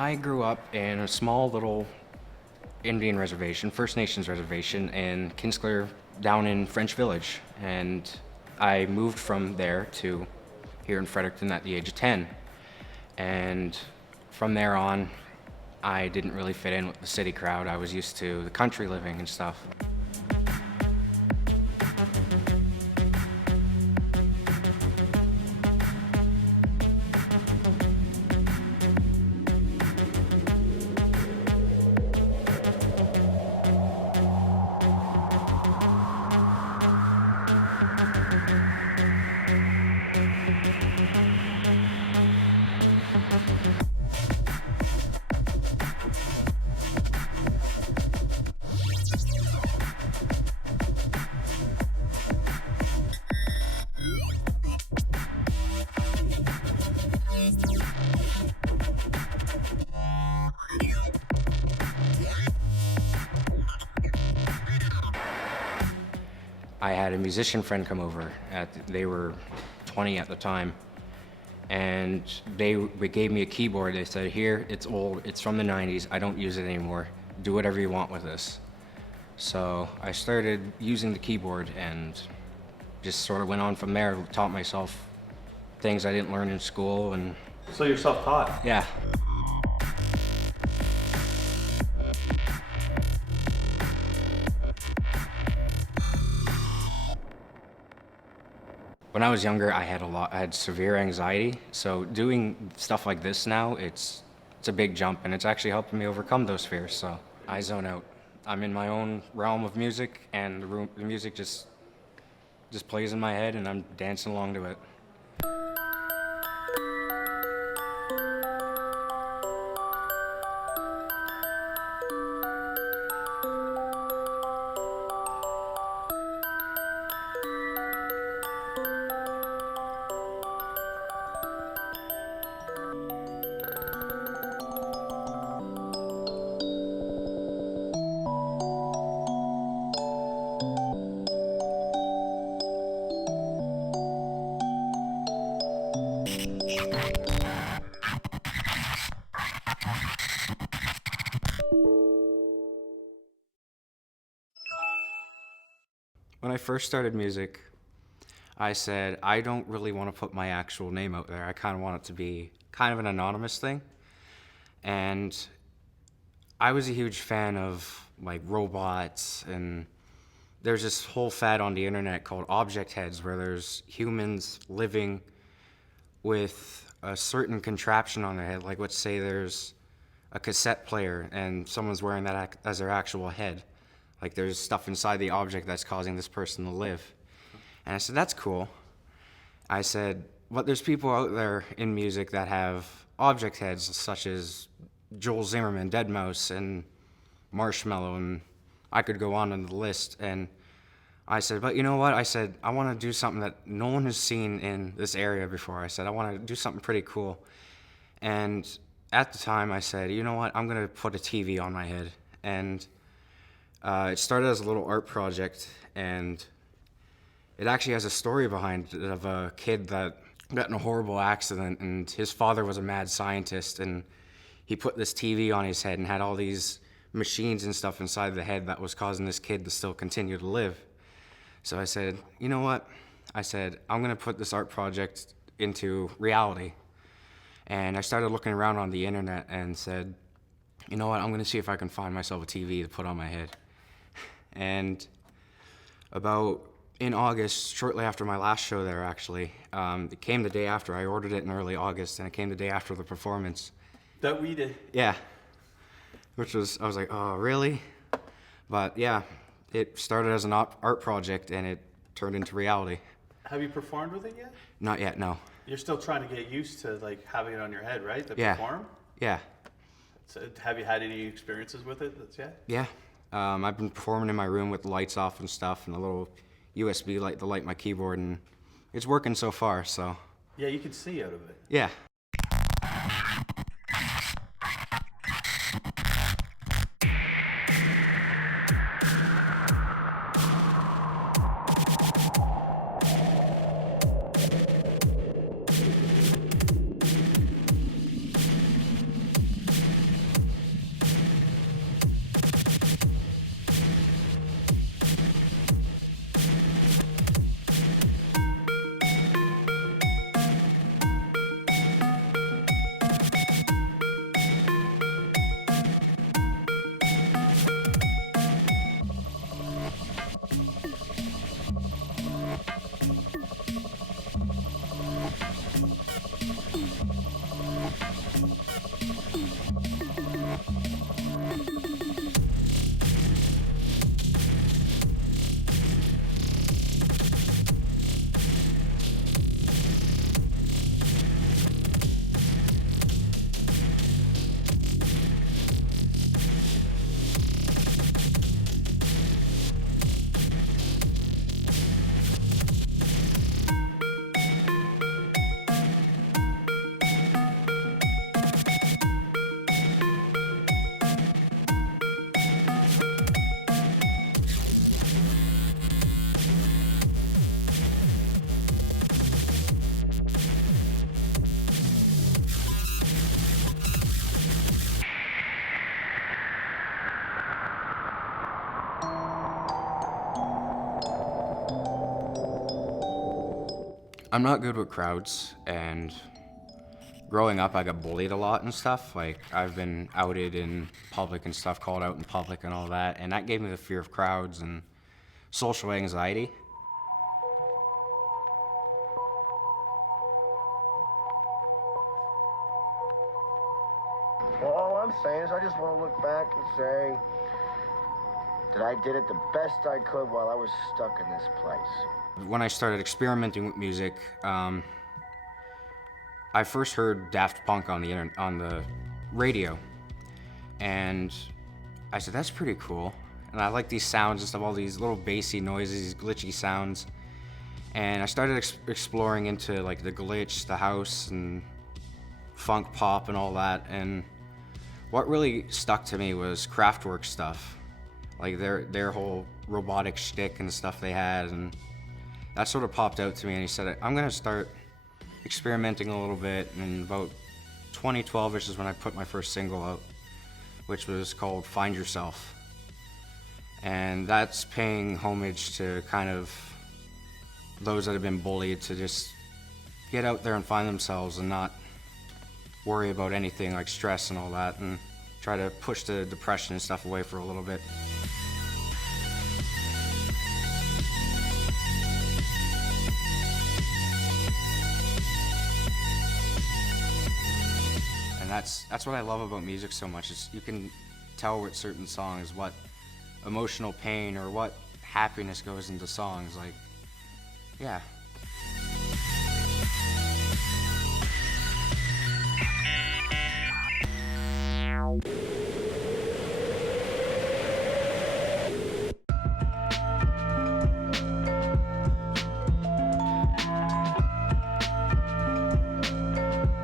I grew up in a small little Indian reservation, First Nations reservation in Kinsler down in French Village. And I moved from there to here in Fredericton at the age of 10. And from there on, I didn't really fit in with the city crowd. I was used to the country living and stuff. I had a musician friend come over. They were 20 at the time, and they gave me a keyboard. They said, "Here, it's old. It's from the '90s. I don't use it anymore. Do whatever you want with this." So I started using the keyboard and just sort of went on from there. Taught myself things I didn't learn in school, and So you're self-taught? yeah. When I was younger, I had severe anxiety. So doing stuff like this now, it's a big jump, and it's actually helping me overcome those fears. So I zone out. I'm in my own realm of music, and the music just plays in my head, and I'm dancing along to it. When I first started music, I said, I don't really want to put my actual name out there. I kind of want it to be kind of an anonymous thing. And I was a huge fan of like robots, and there's this whole fad on the internet called object heads, where there's humans living with a certain contraption on their head. Like, let's say there's a cassette player and someone's wearing that as their actual head. Like, there's stuff inside the object that's causing this person to live. And I said, that's cool. I said, but there's people out there in music that have object heads, such as Joel Zimmerman, Deadmau5, and Marshmello, and I could go on the list. And I said, but you know what? I said, I want to do something that no one has seen in this area before. I said, I want to do something pretty cool. And at the time, I said, you know what? I'm going to put a TV on my head. And it started as a little art project, and it actually has a story behind it of a kid that got in a horrible accident, and his father was a mad scientist, and he put this TV on his head and had all these machines and stuff inside the head that was causing this kid to still continue to live. So I said, you know what? I said, I'm going to put this art project into reality. And I started looking around on the internet and said, you know what? I'm going to see if I can find myself a TV to put on my head. And about in August, shortly after my last show there, actually, it came the day after. I ordered it in early August, and it came the day after the performance. That we did? Yeah. I was like, oh, really? But yeah, it started as an art project, and it turned into reality. Have you performed with it yet? Not yet, no. You're still trying to get used to like having it on your head, right? To Yeah. perform? Yeah. So have you had any experiences with it yet? Yeah. I've been performing in my room with the lights off and stuff, and a little USB light to light my keyboard, and it's working so far, so. Yeah, you can see out of it. Yeah. I'm not good with crowds, and growing up I got bullied a lot and stuff. Like, I've been outed in public and stuff, called out in public and all that, and that gave me the fear of crowds and social anxiety. Well, all I'm saying is I just want to look back and say that I did it the best I could while I was stuck in this place. When I started experimenting with music, I first heard Daft Punk on the radio, and I said, that's pretty cool. And I like these sounds and stuff, all these little bassy noises, these glitchy sounds. And I started exploring into like the glitch, the house, and funk pop and all that. And what really stuck to me was Kraftwerk stuff, like their whole robotic shtick and stuff they had, and that sort of popped out to me. And he said, I'm gonna start experimenting a little bit. And about 2012-ish is when I put my first single out, which was called Find Yourself. And that's paying homage to kind of those that have been bullied to just get out there and find themselves and not worry about anything like stress and all that, and try to push the depression and stuff away for a little bit. And that's what I love about music so much, is you can tell with certain songs what emotional pain or what happiness goes into songs. Like, yeah,